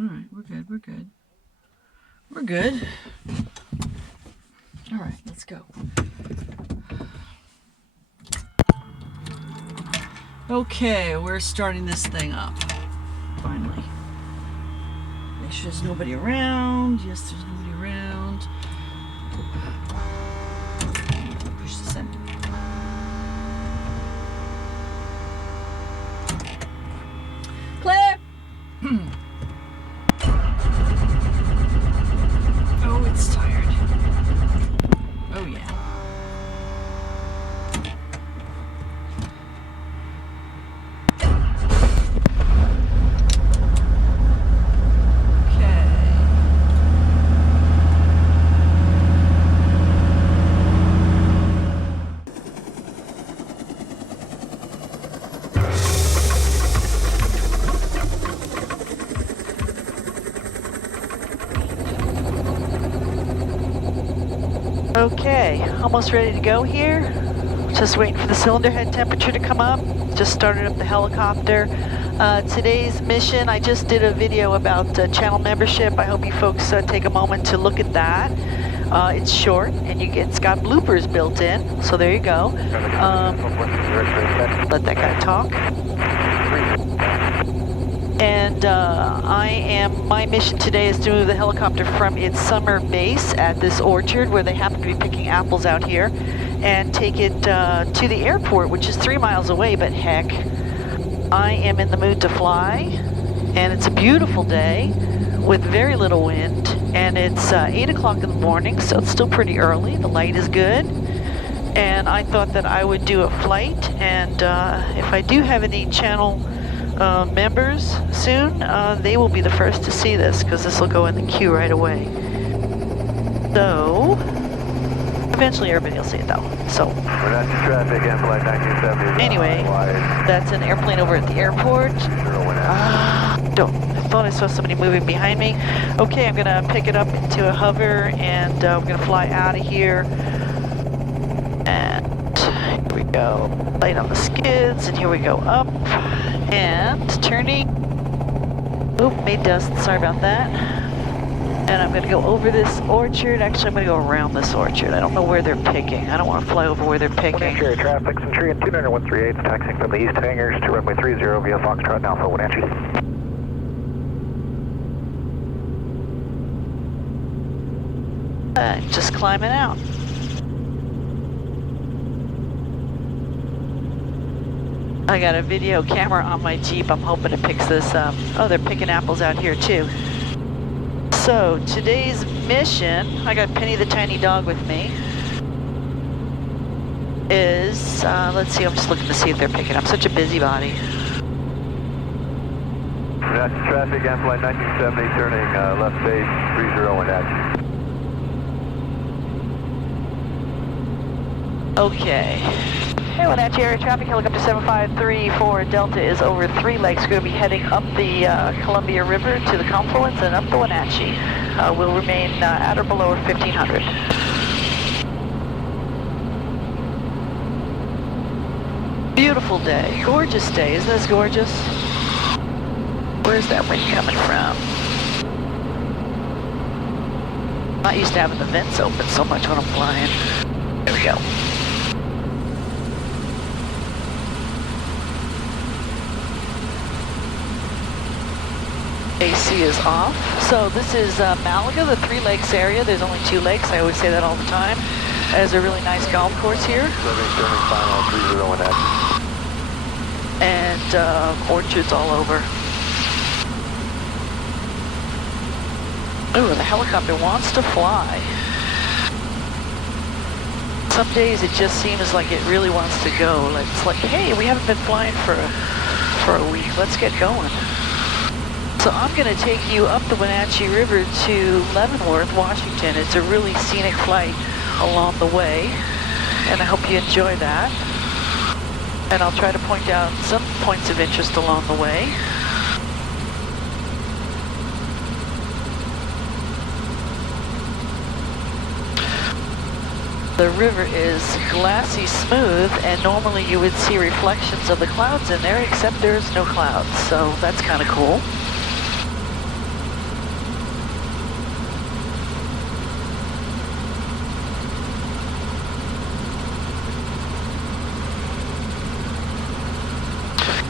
All right, we're good, we're good. We're good. All right, let's go. Okay, we're starting this thing up. Finally. Make sure there's nobody around. Yes, there's nobody around. Push this in. Clear! Oh, it's tired. Oh, yeah. Okay, almost ready to go here. Just waiting for the cylinder head temperature to come up. Just started up the helicopter. Today's mission, I just did a video about channel membership. I hope you folks take a moment to look at that. It's short and it's got bloopers built in, so there you go. Let that guy talk. And my mission today is to move the helicopter from its summer base at this orchard where they happen to be picking apples out here and take it to the airport, which is 3 miles away, but heck, I am in the mood to fly. And it's a beautiful day with very little wind, and it's 8 o'clock in the morning, so it's still pretty early. The light is good. And I thought that I would do a flight, and if I do have any channel members soon, they will be the first to see this because this will go in the queue right away. So eventually everybody will see it though. So Wenatchee traffic and flight 1970. Anyway, that's an airplane over at the airport. I thought I saw somebody moving behind me. Okay, I'm gonna pick it up into a hover and we're gonna fly out of here. And here we go. Light on the skids, and here we go up. And turning. Oop, made dust. Sorry about that. And I'm going to go over this orchard. Actually, I'm going to go around this orchard. I don't know where they're picking. I don't want to fly over where they're picking. Wenatchee traffic, Centurion 29138, taxiing from the east hangars to runway 30 via Foxtrot Alpha, Wenatchee. Just climbing out. I got a video camera on my Jeep. I'm hoping it picks this up. Oh, they're picking apples out here too. So today's mission, I got Penny the tiny dog with me, is, let's see, I'm just looking to see if they're picking up. Such a busybody. Wenatchee traffic and flight 1970, turning left base 30 Wenatchee. Okay. Hey, Wenatchee area traffic, helicopter 7534 Delta is over 3 lakes. We're going to be heading up the Columbia River to the confluence and up the Wenatchee. We'll remain at or below 1500. Beautiful day, gorgeous day. Isn't this gorgeous? Where's that wind coming from? I'm not used to having the vents open so much when I'm flying. There we go. AC is off. So this is Malaga, the 3 lakes area. There's only 2 lakes. I always say that all the time. There's a really nice golf course here. And orchards all over. Ooh, the helicopter wants to fly. Some days it just seems like it really wants to go. It's like, hey, we haven't been flying for a week. Let's get going. So I'm going to take you up the Wenatchee River to Leavenworth, Washington. It's a really scenic flight along the way, and I hope you enjoy that. And I'll try to point out some points of interest along the way. The river is glassy smooth, and normally you would see reflections of the clouds in there, except there's no clouds, so that's kind of cool.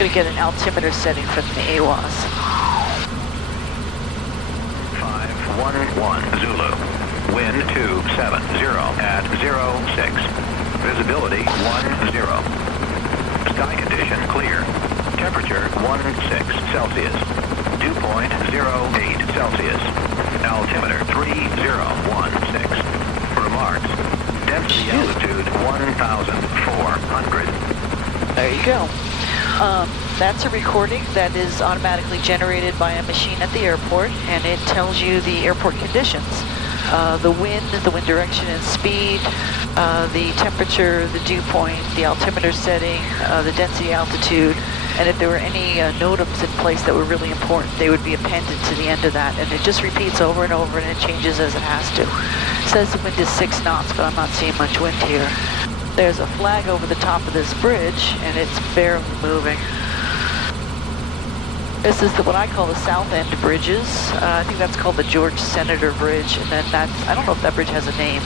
Gonna get an altimeter setting from the AWAS. 511 Zulu. Wind 270 at 06. Visibility 10. Sky condition clear. Temperature 16 Celsius. Dew point 08 Celsius. Altimeter 3016. Remarks. Density altitude 1,400. There you go. That's a recording that is automatically generated by a machine at the airport, and it tells you the airport conditions. The wind direction and speed, the temperature, the dew point, the altimeter setting, the density altitude, and if there were any NOTAMs in place that were really important, they would be appended to the end of that, and it just repeats over and over, and it changes as it has to. It says the wind is 6 knots, but I'm not seeing much wind here. There's a flag over the top of this bridge, and it's barely moving. This is what I call the South End bridges. I think that's called the George Senator Bridge, and then I don't know if that bridge has a name.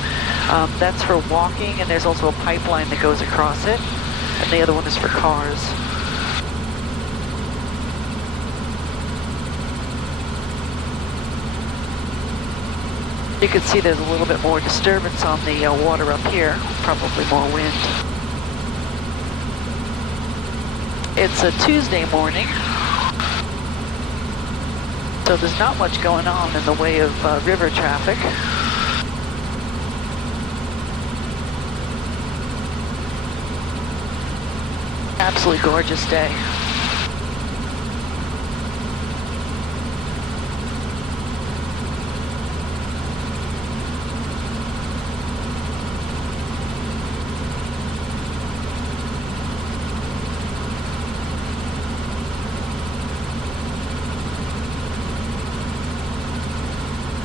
That's for walking, and there's also a pipeline that goes across it, and the other one is for cars. You can see there's a little bit more disturbance on the water up here, probably more wind. It's a Tuesday morning, so there's not much going on in the way of river traffic. Absolutely gorgeous day.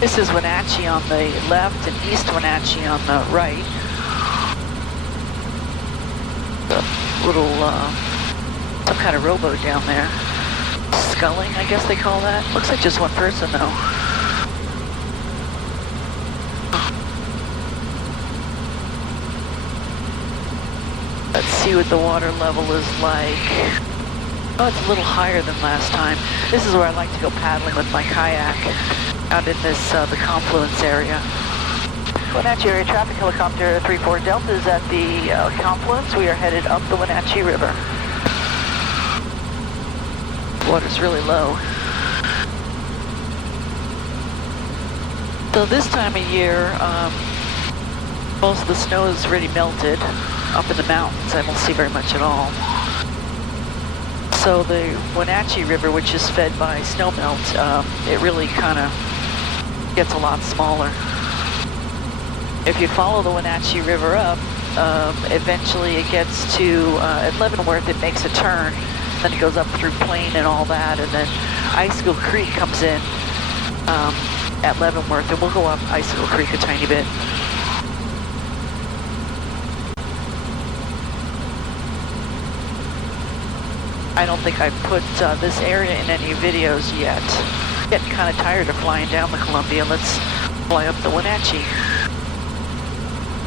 This is Wenatchee on the left and East Wenatchee on the right. A little, some kind of rowboat down there. Sculling, I guess they call that. Looks like just one person though. Let's see what the water level is like. Oh, it's a little higher than last time. This is where I like to go paddling with my kayak. Out in this, the confluence area. Wenatchee area traffic helicopter 34 Delta is at the confluence. We are headed up the Wenatchee River. Water's really low. So this time of year, most of the snow is already melted. Up in the mountains, I don't see very much at all. So the Wenatchee River, which is fed by snowmelt, it really kind of gets a lot smaller. If you follow the Wenatchee River up, eventually it gets to, at Leavenworth it makes a turn, then it goes up through Plain and all that, and then Icicle Creek comes in at Leavenworth, and we'll go up Icicle Creek a tiny bit. I don't think I've put this area in any videos yet. Getting kind of tired of flying down the Columbia. Let's fly up the Wenatchee.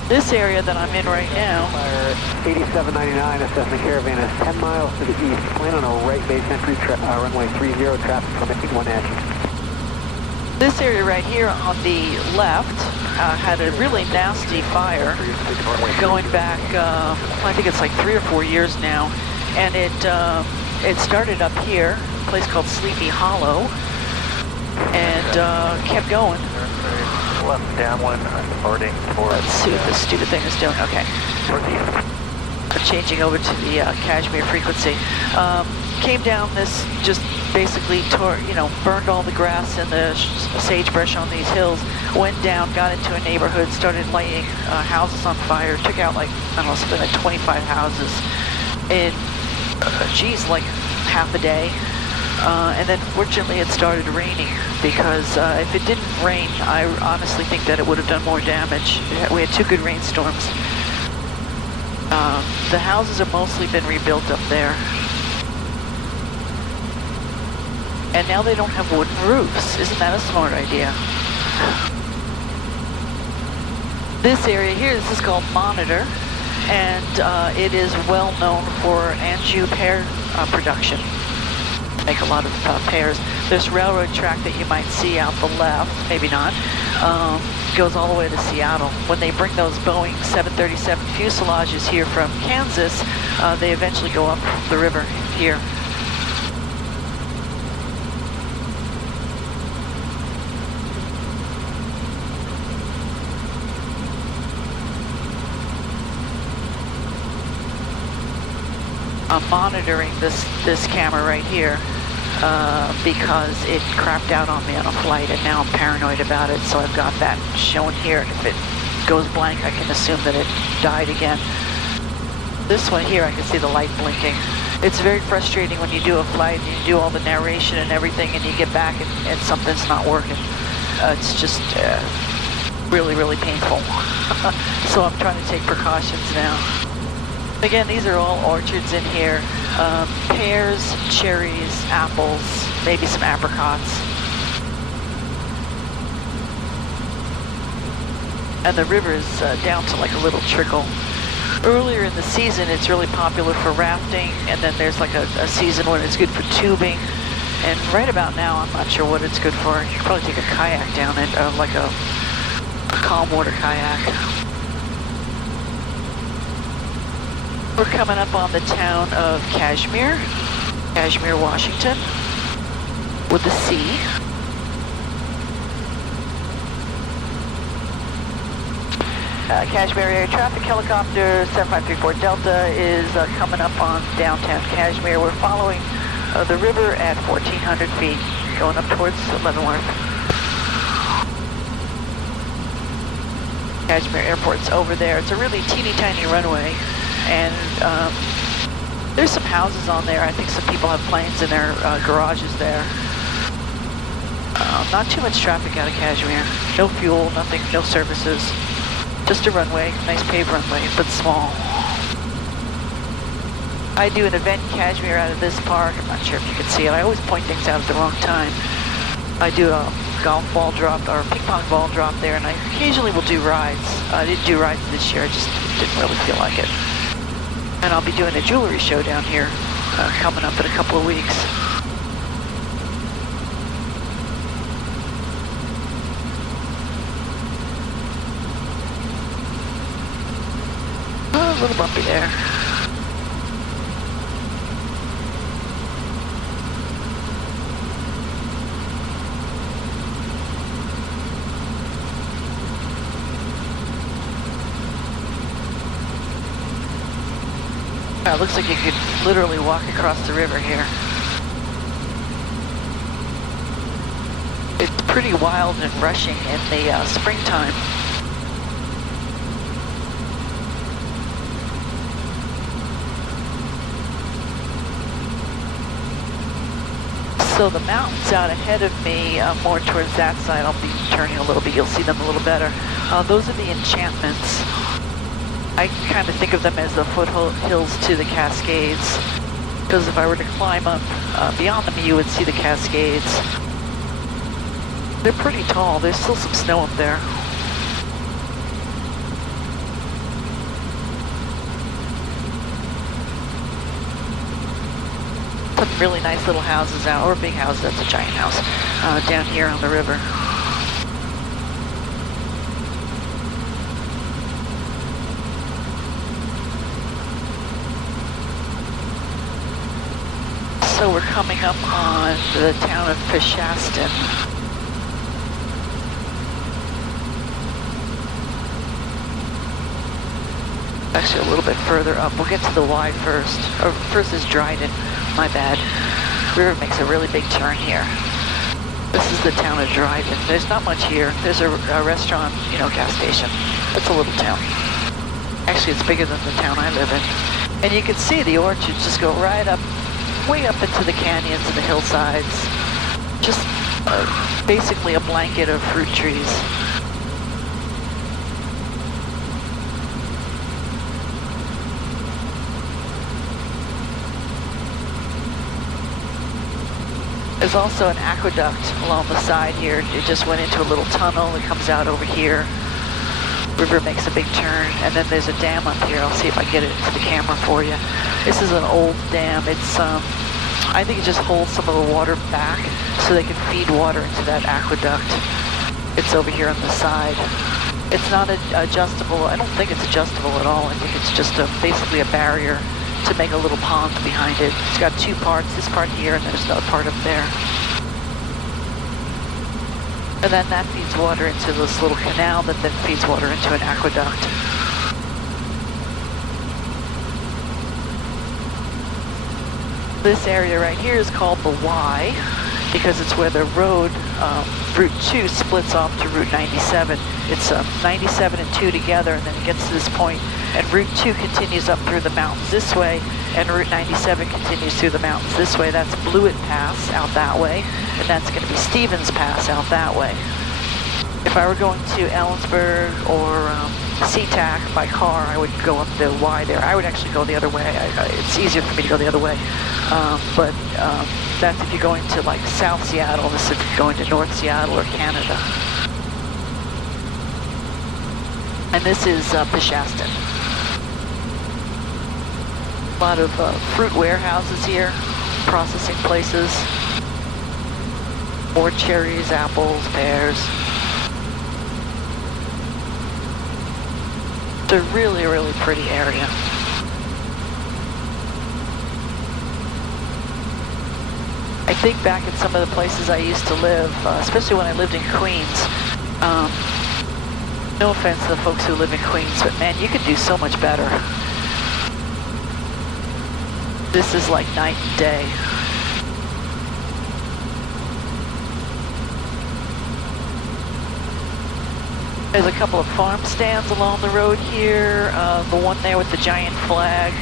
This area that I'm in right now. 8799, assessment caravan is 10 miles to the east. Plan on a right base entry, runway 30, traffic permitting Wenatchee. This area right here on the left had a really nasty fire going back, I think it's like 3 or 4 years now. And it started up here, a place called Sleepy Hollow, and kept going. Left downwind, departing for... Let's see what this stupid thing is doing. Okay. I'm changing over to the Cashmere frequency. Came down this, just basically tore, burned all the grass and the sagebrush on these hills, went down, got into a neighborhood, started lighting houses on fire, took out like, I don't know, something like 25 houses in, like half a day. And then fortunately it started raining, because if it didn't rain, I honestly think that it would have done more damage. We had 2 good rainstorms. The houses have mostly been rebuilt up there. And now they don't have wooden roofs. Isn't that a smart idea? This area here, this is called Monitor, and it is well known for production. Make a lot of pears. This railroad track that you might see out the left, maybe not, goes all the way to Seattle. When they bring those Boeing 737 fuselages here from Kansas, they eventually go up the river here. I'm monitoring this camera right here because it crapped out on me on a flight, and now I'm paranoid about it, so I've got that shown here. If it goes blank, I can assume that it died again. This one here, I can see the light blinking. It's very frustrating when you do a flight and you do all the narration and everything, and you get back and something's not working. It's just really, really painful. So I'm trying to take precautions now. Again, these are all orchards in here. Pears, cherries, apples, maybe some apricots. And the river is down to like a little trickle. Earlier in the season, it's really popular for rafting, and then there's like a season when it's good for tubing. And right about now, I'm not sure what it's good for. You could probably take a kayak down it, like a calm water kayak. We're coming up on the town of Cashmere, Washington, with the sea. Cashmere area traffic helicopter 7534 Delta is coming up on downtown Cashmere. We're following the river at 1,400 feet, going up towards Leavenworth. Cashmere Airport's over there. It's a really teeny tiny runway. And there's some houses on there. I think some people have planes in their garages there. Not too much traffic out of Cashmere. No fuel, nothing, no services. Just a runway, nice paved runway, but small. I do an event in Cashmere out of this park. I'm not sure if you can see it. I always point things out at the wrong time. I do a golf ball drop or a ping pong ball drop there, and I occasionally will do rides. I didn't do rides this year. I just didn't really feel like it. And I'll be doing a jewelry show down here coming up in a couple of weeks. Oh, a little bumpy there. It looks like you could literally walk across the river here. It's pretty wild and rushing in the springtime. So the mountains out ahead of me, more towards that side, I'll be turning a little bit, you'll see them a little better. Those are the enchantments. I kind of think of them as the foothills to the Cascades, because if I were to climb up beyond them, you would see the Cascades. They're pretty tall. There's still some snow up there. Some really nice little houses out, or big houses, that's a giant house, down here on the river. So we're coming up on the town of Peshastin. Actually a little bit further up. We'll get to the Y first. Or first is Dryden, my bad. River makes a really big turn here. This is the town of Dryden. There's not much here. There's a restaurant, you know, gas station. It's a little town. Actually, it's bigger than the town I live in. And you can see the orchards just go right up, way up into the canyons and the hillsides. Just basically a blanket of fruit trees. There's also an aqueduct along the side here. It just went into a little tunnel that comes out over here. river makes a big turn, and then there's a dam up here. I'll see if I get it into the camera for you. This is an old dam. It's, I think it just holds some of the water back so they can feed water into that aqueduct. It's over here on the side. It's not adjustable. I don't think it's adjustable at all. I think it's just basically a barrier to make a little pond behind it. It's got two parts, this part here, and there's another part up there. And then that feeds water into this little canal that then feeds water into an aqueduct. This area right here is called the Y because it's where the road, Route 2 splits off to Route 97. It's 97 and 2 together, and then it gets to this point, and Route 2 continues up through the mountains this way, and Route 97 continues through the mountains this way. That's Blewett Pass out that way, and that's going to be Stevens Pass out that way. If I were going to Ellensburg or SeaTac by car, I would go up the Y there. I would actually go the other way. It's easier for me to go the other way. But that's if you're going to like South Seattle. This is if you're going to North Seattle or Canada. And this is Peshastin. A lot of fruit warehouses here, processing places. More cherries, apples, pears. It's a really, really pretty area. I think back at some of the places I used to live, especially when I lived in Queens. No offense to the folks who live in Queens, but man, you could do so much better. This is like night and day. There's a couple of farm stands along the road here. The one there with the giant flag,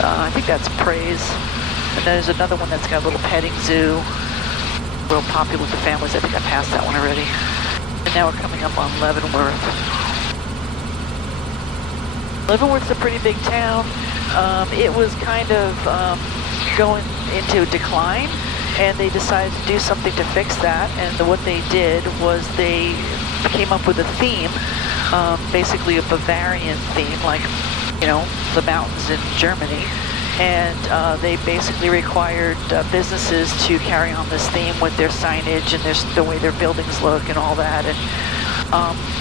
I think that's Praise. And there's another one that's got a little petting zoo. Real popular with the families. I think I passed that one already. And now we're coming up on Leavenworth. Leavenworth's a pretty big town. It was kind of going into decline, and they decided to do something to fix that. And what they did was they came up with a theme, basically a Bavarian theme, like, you know, the mountains in Germany. And they basically required businesses to carry on this theme with their signage and the way their buildings look and all that. And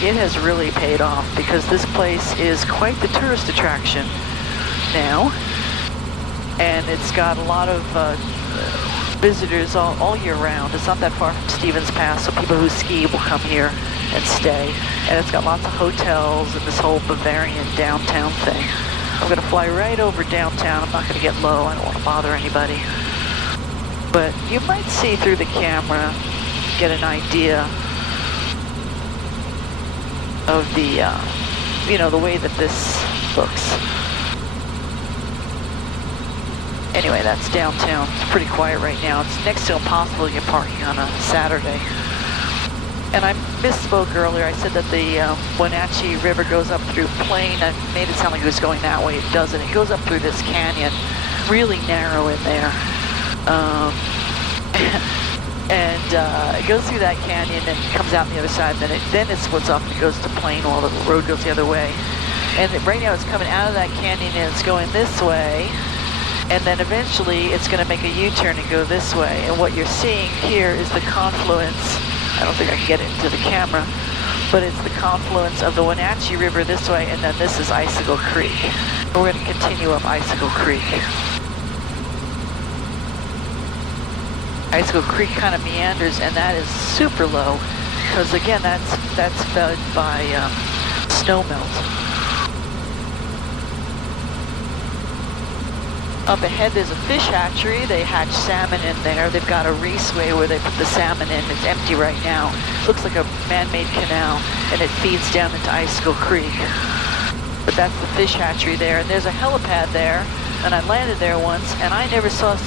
it has really paid off because this place is quite the tourist attraction now. And it's got a lot of visitors all year round. It's not that far from Stevens Pass, so people who ski will come here and stay. And it's got lots of hotels and this whole Bavarian downtown thing. I'm going to fly right over downtown. I'm not going to get low. I don't want to bother anybody. But you might see through the camera, get an idea of the, you know, the way that this looks. Anyway, that's downtown. It's pretty quiet right now. It's next to impossible to get parking on a Saturday. And I misspoke earlier. I said that the Wenatchee River goes up through Plain. I made it sound like it was going that way. It doesn't. It goes up through this canyon, really narrow in there. It goes through that canyon and comes out on the other side. And then it splits off and it goes to Plain while the road goes the other way. And right now it's coming out of that canyon and it's going this way. And then eventually it's going to make a U-turn and go this way. And what you're seeing here is the confluence. I don't think I can get it into the camera, but it's the confluence of the Wenatchee River this way, and then this is Icicle Creek. We're going to continue up Icicle Creek. Icicle Creek kind of meanders, and that is super low, because again, that's fed by snowmelt. Up ahead, there's a fish hatchery. They hatch salmon in there. They've got a raceway where they put the salmon in. It's empty right now. Looks like a man-made canal, and it feeds down into Icicle Creek. But that's the fish hatchery there, and there's a helipad there, and I landed there once, and I never saw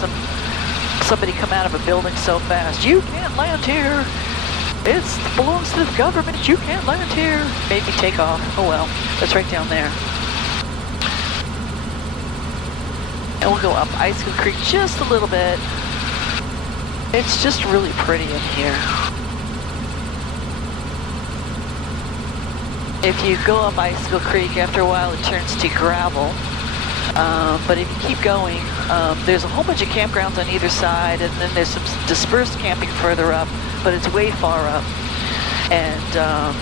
somebody come out of a building so fast. You can't land here. It belongs to the government. You can't land here. Made me take off. Oh well, that's right down there. And we'll go up Icicle Creek just a little bit. It's just really pretty in here. If you go up Icicle Creek, after a while it turns to gravel. But if you keep going, there's a whole bunch of campgrounds on either side, and then there's some dispersed camping further up, but it's way far up. And,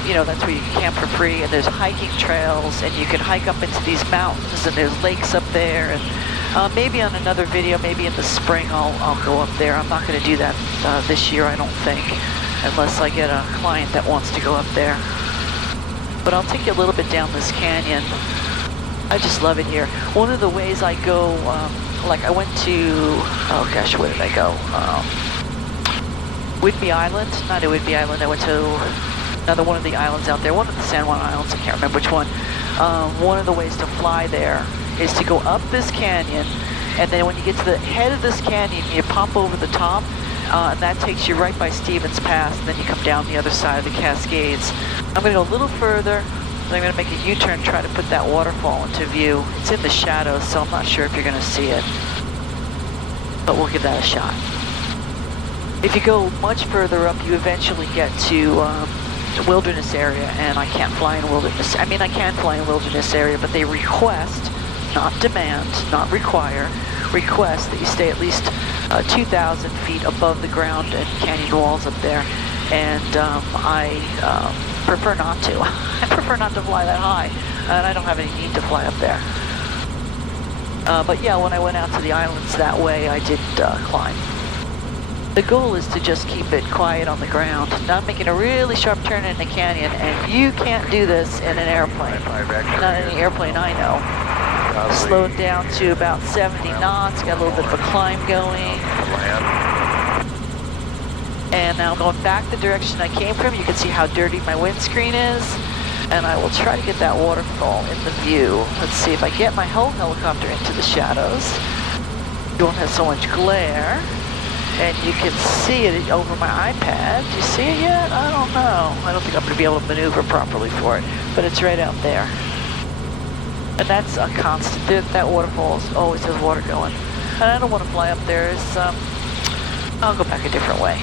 you know, that's where you can camp for free, and there's hiking trails, and you can hike up into these mountains, and there's lakes up there, and maybe on another video, maybe in the spring, I'll go up there. I'm not going to do that this year, I don't think, unless I get a client that wants to go up there. But I'll take you a little bit down this canyon. I just love it here. One of the ways I go, like I went to, oh gosh, where did I go? Whidbey Island, not at Whidbey Island, I went to another one of the islands out there, one of the San Juan Islands, I can't remember which one. One of the ways to fly there is to go up this canyon, and then when you get to the head of this canyon, you pop over the top, and that takes you right by Stevens Pass, and then you come down the other side of the Cascades. I'm going to go a little further. I'm going to make a U-turn, try to put that waterfall into view. It's in the shadows, so I'm not sure if you're going to see it, but we'll give that a shot. If you go much further up, you eventually get to the wilderness area, and I can't fly in wilderness. I mean, I can fly in wilderness area, but they request, not demand, not require, request that you stay at least 2,000 feet above the ground and canyon walls up there, and I prefer not to. I prefer not to fly that high, and I don't have any need to fly up there. But yeah, when I went out to the islands that way, I did climb. The goal is to just keep it quiet on the ground, not making a really sharp turn in the canyon, and you can't do this in an airplane. Not any airplane I know. Slowed down to about 70 knots, got a little bit of a climb going. And now going back the direction I came from, you can see how dirty my windscreen is. And I will try to get that waterfall in the view. Let's see if I get my whole helicopter into the shadows. You won't have so much glare. And you can see it over my iPad. Do you see it yet? I don't know. I don't think I'm going to be able to maneuver properly for it. But it's right out there. And that's a constant. That waterfall always has water going. And I don't want to fly up there. I'll go back a different way.